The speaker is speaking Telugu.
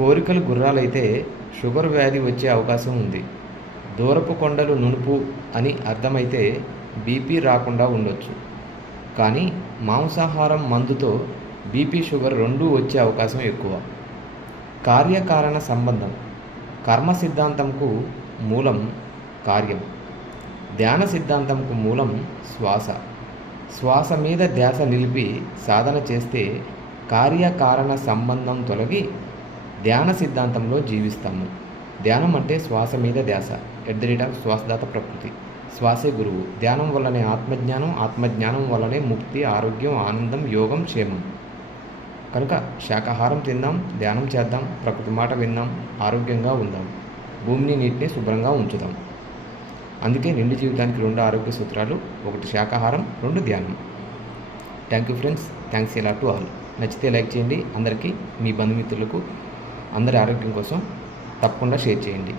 కోరికలు గుర్రాలైతే షుగర్ వ్యాధి వచ్చే అవకాశం ఉంది. దూరపు కొండలు నునుపు అని అర్థమైతే బీపీ రాకుండా ఉండొచ్చు. కానీ మాంసాహారం మందుతో బీపీ షుగర్ రెండూ వచ్చే అవకాశం ఎక్కువ. కార్యకారణ సంబంధం. కర్మ సిద్ధాంతంకు మూలం కార్యం, ధ్యాన సిద్ధాంతంకు మూలం శ్వాస. శ్వాస మీద ధ్యాస నిలిపి సాధన చేస్తే కార్యకారణ సంబంధం తొలగి ధ్యాన సిద్ధాంతంలో జీవిస్తాము. ధ్యానం అంటే శ్వాస మీద ధ్యాస. శ్వాసదాత ప్రకృతి. శ్వాసే గురువు. ధ్యానం వల్లనే ఆత్మజ్ఞానం, ఆత్మజ్ఞానం వల్లనే ముక్తి, ఆరోగ్యం, ఆనందం, యోగం, క్షేమం. కనుక శాకాహారం తిందాం, ధ్యానం చేద్దాం, ప్రకృతి మాట విందాం, ఆరోగ్యంగా ఉందాం, భూమిని నీటిని శుభ్రంగా ఉంచుదాం. అందుకే నిండు జీవితానికి 2 ఆరోగ్య సూత్రాలు: 1 శాకాహారం, 2 ధ్యానం. Thank you friends. థ్యాంక్స్ ఎలా టు ఆల్. నచ్చితే లైక్ చేయండి. అందరికీ, మీ బంధుమిత్రులకు, అందరి ఆరోగ్యం కోసం తప్పకుండా షేర్ చేయండి.